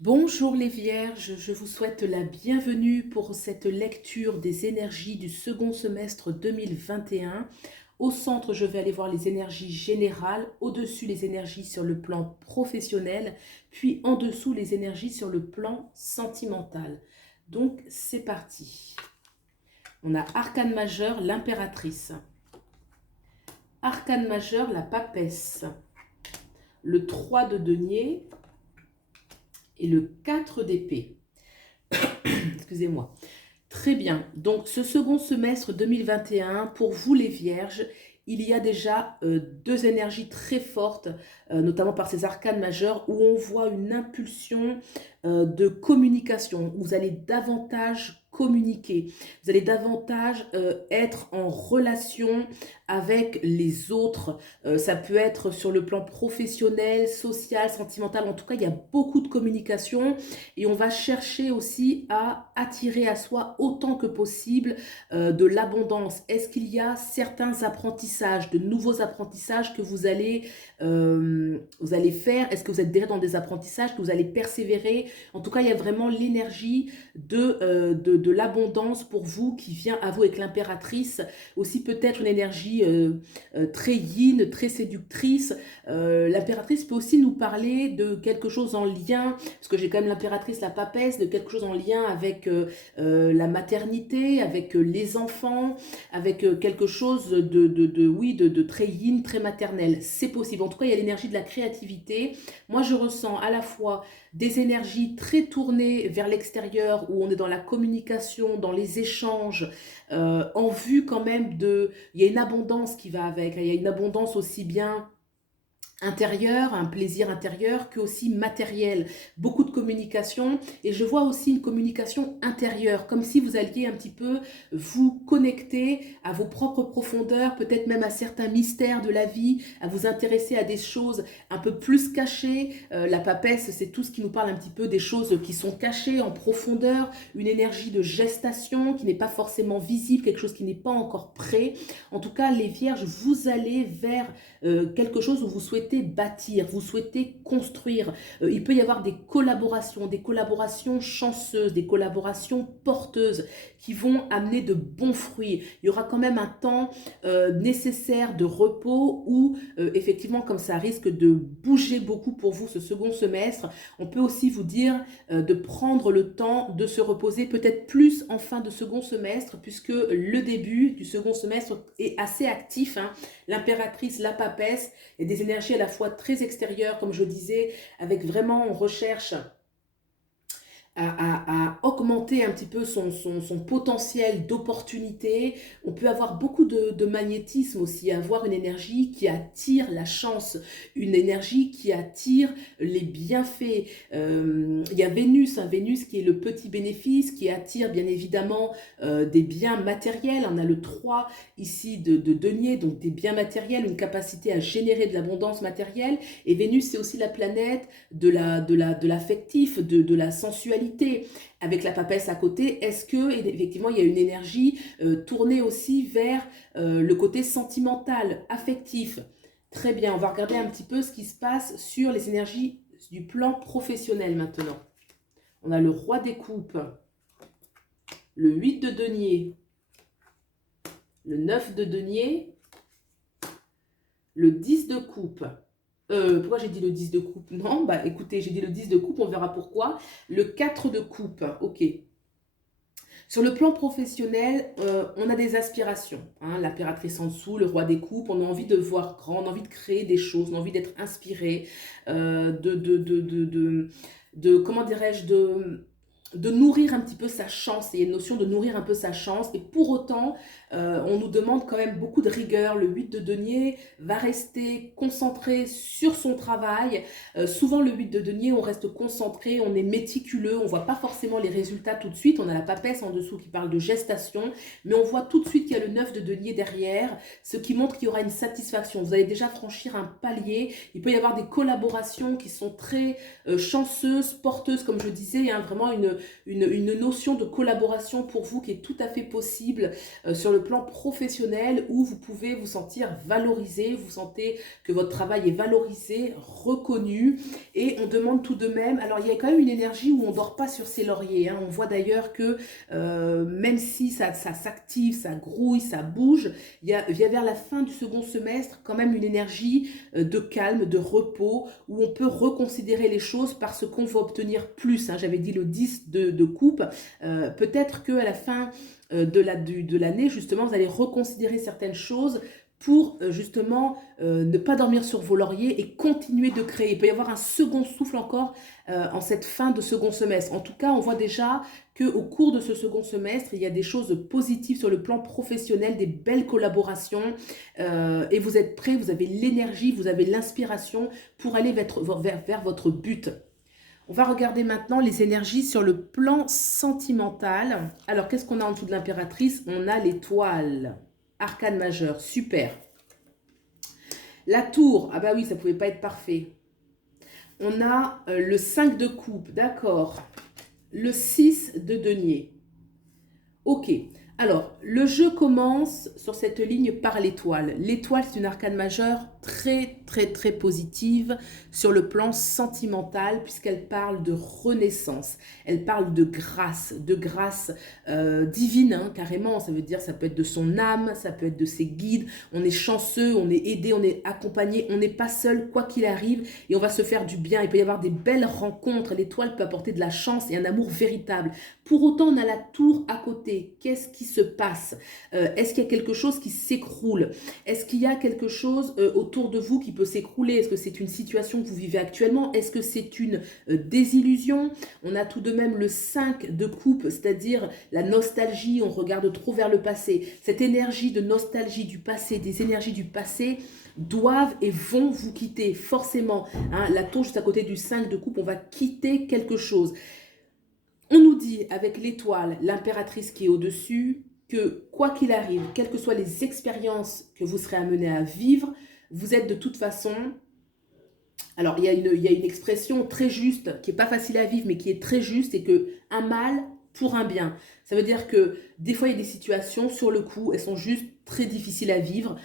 Bonjour les Vierges, je vous souhaite la bienvenue pour cette lecture des énergies du second semestre 2021. Au centre, je vais aller voir les énergies générales, au-dessus les énergies sur le plan professionnel, puis en dessous les énergies sur le plan sentimental. Donc c'est parti. On a arcane majeur, l'impératrice. Arcane majeur, la papesse. Le 3 de denier et le 4 d'épée. Excusez-moi. Très bien. Donc, ce second semestre 2021, pour vous les Vierges, il y a déjà deux énergies très fortes, notamment par ces arcanes majeures, où on voit une impulsion de communication. Où vous allez davantage communiquer, vous allez davantage être en relation avec les autres. Ça peut être sur le plan professionnel, social, sentimental. En tout cas, il y a beaucoup de communication et on va chercher aussi à attirer à soi autant que possible de l'abondance. Est-ce qu'il y a certains apprentissages, de nouveaux apprentissages que vous allez faire? Est-ce que vous êtes déjà dans des apprentissages, que vous allez persévérer? En tout cas, il y a vraiment l'énergie de l'abondance pour vous qui vient à vous avec l'impératrice. Aussi peut-être une énergie très yin, très séductrice. L'impératrice peut aussi nous parler de quelque chose en lien, parce que j'ai quand même l'impératrice, la papesse, de quelque chose en lien avec la maternité, avec les enfants, avec quelque chose oui, de très yin, très maternel. C'est possible. En tout cas, il y a l'énergie de la créativité. Moi, je ressens à la fois des énergies très tournées vers l'extérieur, où on est dans la communication, dans les échanges, en vue quand même de... Il y a une abondance qui va avec, il y a une abondance aussi bien intérieur, un plaisir intérieur, que aussi matériel, beaucoup de communication, et je vois aussi une communication intérieure, comme si vous alliez un petit peu vous connecter à vos propres profondeurs, peut-être même à certains mystères de la vie, à vous intéresser à des choses un peu plus cachées. La papesse, c'est tout ce qui nous parle un petit peu des choses qui sont cachées en profondeur, une énergie de gestation qui n'est pas forcément visible, quelque chose qui n'est pas encore prêt. En tout cas, les vierges, vous allez vers quelque chose où vous souhaitez bâtir, vous souhaitez construire. Il peut y avoir des collaborations chanceuses, des collaborations porteuses qui vont amener de bons fruits. Il y aura quand même un temps nécessaire de repos où effectivement, comme ça risque de bouger beaucoup pour vous ce second semestre, on peut aussi vous dire de prendre le temps de se reposer, peut-être plus en fin de second semestre, puisque le début du second semestre est assez actif, hein. L'impératrice, la papesse, et des énergies à la fois très extérieures, comme je disais, avec vraiment, on recherche à augmenter un petit peu son potentiel d'opportunité. On peut avoir beaucoup de magnétisme aussi, avoir une énergie qui attire la chance, une énergie qui attire les bienfaits. Il y a Vénus, hein, Vénus qui est le petit bénéfice, qui attire bien évidemment des biens matériels. On a le 3 ici de denier, donc des biens matériels, une capacité à générer de l'abondance matérielle. Et Vénus, c'est aussi la planète de l'affectif, de la sensualité. Avec la papesse à côté, est-ce que effectivement il y a une énergie tournée aussi vers le côté sentimental, affectif? Très bien, on va regarder un petit peu ce qui se passe sur les énergies du plan professionnel maintenant. On a le roi des coupes, le 8 de denier, le 9 de denier, le 10 de coupe. Pourquoi j'ai dit le 10 de coupe? Non, bah écoutez, j'ai dit le 10 de coupe, on verra pourquoi. Le 4 de coupe, ok. Sur le plan professionnel, on a des aspirations, hein, l'impératrice en dessous, le roi des coupes, on a envie de voir grand, on a envie de créer des choses, on a envie d'être inspiré, comment dirais-je, de nourrir un petit peu sa chance. Il y a une notion de nourrir un peu sa chance, et pour autant, on nous demande quand même beaucoup de rigueur. Le 8 de denier va rester concentré sur son travail. Souvent, le 8 de denier, on reste concentré, on est méticuleux, on ne voit pas forcément les résultats tout de suite. On a la papesse en dessous qui parle de gestation, mais on voit tout de suite qu'il y a le 9 de denier derrière, ce qui montre qu'il y aura une satisfaction. Vous allez déjà franchir un palier. Il peut y avoir des collaborations qui sont très chanceuses, porteuses, comme je disais, hein, vraiment une notion de collaboration pour vous qui est tout à fait possible sur le plan professionnel, où vous pouvez vous sentir valorisé, vous sentez que votre travail est valorisé, reconnu, et on demande tout de même, alors il y a quand même une énergie où on ne dort pas sur ses lauriers, hein. On voit d'ailleurs que même si ça s'active, ça grouille, ça bouge, il y a vers la fin du second semestre quand même une énergie de calme, de repos, où on peut reconsidérer les choses parce qu'on va obtenir plus, hein. J'avais dit le 10 de coupe, peut-être qu'à la fin de l'année, justement, vous allez reconsidérer certaines choses pour justement ne pas dormir sur vos lauriers et continuer de créer. Il peut y avoir un second souffle encore en cette fin de second semestre. En tout cas, on voit déjà qu'au cours de ce second semestre, il y a des choses positives sur le plan professionnel, des belles collaborations, et vous êtes prêts, vous avez l'énergie, vous avez l'inspiration pour aller vers votre but. On va regarder maintenant les énergies sur le plan sentimental. Alors, qu'est-ce qu'on a en dessous de l'impératrice? On a l'étoile. Arcane majeur, super. La tour, ah bah oui, ça ne pouvait pas être parfait. On a le 5 de coupe, d'accord. Le 6 de denier. Ok, alors le jeu commence sur cette ligne par l'étoile. L'étoile, c'est une arcane majeure très positive sur le plan sentimental, puisqu'elle parle de renaissance, elle parle de grâce divine, hein, carrément. Ça veut dire, ça peut être de son âme, ça peut être de ses guides. On est chanceux, on est aidé, on est accompagné, on n'est pas seul quoi qu'il arrive, et on va se faire du bien. Il peut y avoir des belles rencontres, l'étoile peut apporter de la chance et un amour véritable. Pour autant, on a la tour à côté. Qu'est-ce qui se passe? Est-ce qu'il y a quelque chose qui s'écroule? Est-ce qu'il y a quelque chose autour de vous qui peut s'écrouler? Est-ce que c'est une situation que vous vivez actuellement? Est-ce que c'est une désillusion? On a tout de même le 5 de coupe, c'est-à-dire la nostalgie, on regarde trop vers le passé. Cette énergie de nostalgie du passé, des énergies du passé doivent et vont vous quitter, forcément. Hein, la tour juste à côté du 5 de coupe, on va quitter quelque chose. On nous dit avec l'étoile, l'impératrice qui est au-dessus, que quoi qu'il arrive, quelles que soient les expériences que vous serez amené à vivre, vous êtes de toute façon... Alors, il y a une expression très juste, qui n'est pas facile à vivre, mais qui est très juste, c'est que un mal pour un bien. Ça veut dire que des fois, il y a des situations, sur le coup, elles sont juste très difficiles à vivre.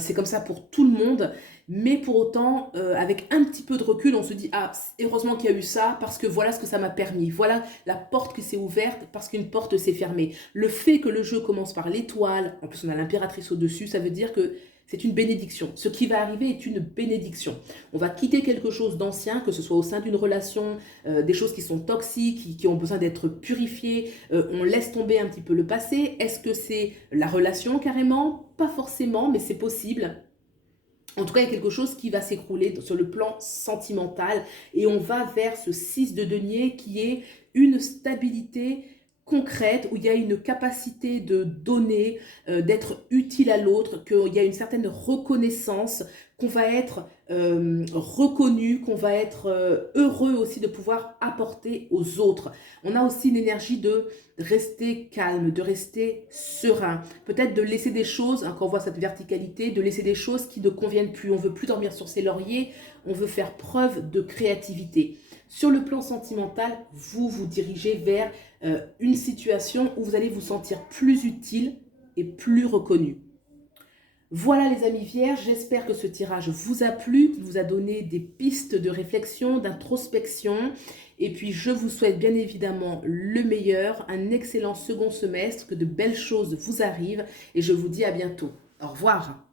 C'est comme ça pour tout le monde. Mais pour autant, avec un petit peu de recul, on se dit « Ah, heureusement qu'il y a eu ça, parce que voilà ce que ça m'a permis. Voilà la porte qui s'est ouverte, parce qu'une porte s'est fermée. » Le fait que le jeu commence par l'étoile, en plus on a l'impératrice au-dessus, ça veut dire que c'est une bénédiction. Ce qui va arriver est une bénédiction. On va quitter quelque chose d'ancien, que ce soit au sein d'une relation, des choses qui sont toxiques, qui ont besoin d'être purifiées. On laisse tomber un petit peu le passé. Est-ce que c'est la relation carrément? Pas forcément, mais c'est possible. En tout cas, il y a quelque chose qui va s'écrouler sur le plan sentimental. Et on va vers ce 6 de denier qui est une stabilité concrète, où il y a une capacité de donner, d'être utile à l'autre, qu'il y a une certaine reconnaissance, qu'on va être reconnu, qu'on va être heureux aussi de pouvoir apporter aux autres. On a aussi une énergie de rester calme, de rester serein, peut-être de laisser des choses, hein, quand on voit cette verticalité, de laisser des choses qui ne conviennent plus. On ne veut plus dormir sur ses lauriers, on veut faire preuve de créativité. Sur le plan sentimental, vous vous dirigez vers une situation où vous allez vous sentir plus utile et plus reconnu. Voilà les amis vierges, j'espère que ce tirage vous a plu, qu'il vous a donné des pistes de réflexion, d'introspection. Et puis je vous souhaite bien évidemment le meilleur, un excellent second semestre, que de belles choses vous arrivent. Et je vous dis à bientôt. Au revoir.